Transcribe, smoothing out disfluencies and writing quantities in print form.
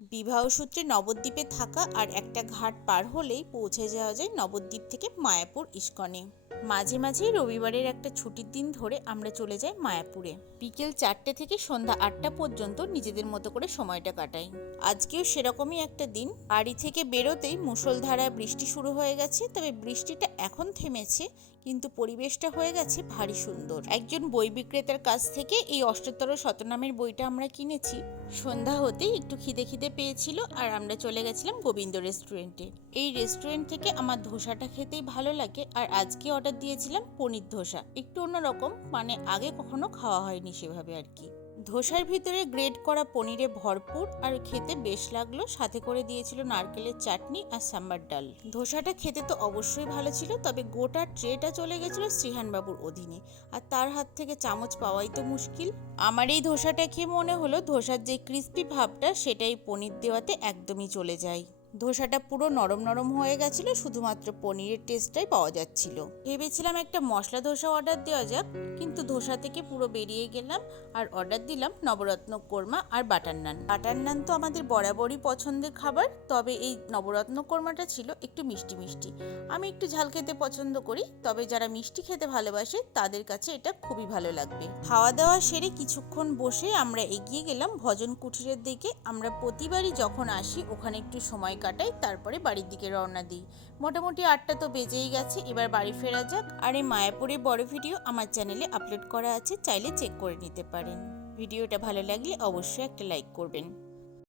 বিবাহসূত্রে নবদ্বীপে থাকা আর একটা ঘাট পার হলেই পৌঁছে যাওয়া যায় নবদ্বীপ থেকে মায়াপুর ইস্কনে। মাঝে মাঝেই রবিবারের একটা ছুটির দিন ধরে আমরা চলে যাই মায়াপুরে। বিকেল 4টে থেকে সন্ধ্যা 8টা পর্যন্ত নিজেদের মতো করে সময়টা কাটাই। আজকেও সেরকমই একটা দিন। বাড়ি থেকে বেরোতেই মুষলধারায় বৃষ্টি শুরু হয়ে গেছে, তবে বৃষ্টিটা এখন থেমেছে, কিন্তু পরিবেশটা হয়ে গেছে ভারী সুন্দর। একজন বই বিক্রেতার কাছ থেকে এই অষ্টোত্তর শতনামের বইটা আমরা কিনেছি। সন্ধ্যা হতেই একটু খিদে খিদে পেয়েছিল আর আমরা চলে গেছিলাম গোবিন্দ রেস্টুরেন্টে। এই রেস্টুরেন্ট থেকে আমার ধোসাটা খেতেই ভালো লাগে, আর আজকে অর্ডার দিয়েছিলাম পনির ধোসা। একটু অন্যরকম, মানে আগে কখনো খাওয়া হয়নি সেভাবে আর কি। ধোসার ভিতরে গ্রেট করা পনিরে ভরপুর আর খেতে বেশ লাগলো। সাথে করে দিয়েছিল নারকেলের চাটনি আর সাম্বার ডাল। ধোসাটা খেতে তো অবশ্যই ভালো ছিল, তবে গোটা ট্রেটা চলে গেছিল শ্রীহানবাবুর অধীনে, আর তার হাত থেকে চামচ পাওয়াই তো মুশকিল। আমার এই ধোসাটা খেয়ে মনে হলো ধোসার যে ক্রিস্পি ভাবটা সেটাই পনির দেওয়াতে একদমই চলে যায়। ধোসাটা পুরো নরম নরম হয়ে গেছিল, শুধুমাত্র পনিরের টেস্টটাই পাওয়া যাচ্ছিল। ভেবেছিলাম একটা মশলা ধোসা অর্ডার দেওয়া যাক, কিন্তু ধোসা থেকে পুরো বেরিয়ে গেলাম আর অর্ডার দিলাম নবরত্ন কোরমা আর বাটার নান। বাটার নান তো আমাদের বরাবরই পছন্দের খাবার, তবে এই নবরত্ন কোরমাটা ছিল একটু মিষ্টি মিষ্টি। আমি একটু ঝাল খেতে পছন্দ করি, তবে যারা মিষ্টি খেতে ভালোবাসে তাদের কাছে এটা খুবই ভালো লাগবে। খাওয়া দাওয়া সেরে কিছুক্ষণ বসে আমরা এগিয়ে গেলাম ভজন কুঠিরের দিকে। আমরা প্রতিবারই যখন আসি ওখানে একটু সময় কাটাই, তারপরে বাড়ির দিকে রওনা দিই। মোটামুটি 8টা তো বেজেই গেছে, এবার বাড়ি ফেরা যাক। আর এই মায়াপুরের বড় ভিডিও আমার চ্যানেলে আপলোড করা আছে, চাইলে চেক করে নিতে পারেন। ভিডিওটা ভালো লাগলে অবশ্যই একটা লাইক করবেন।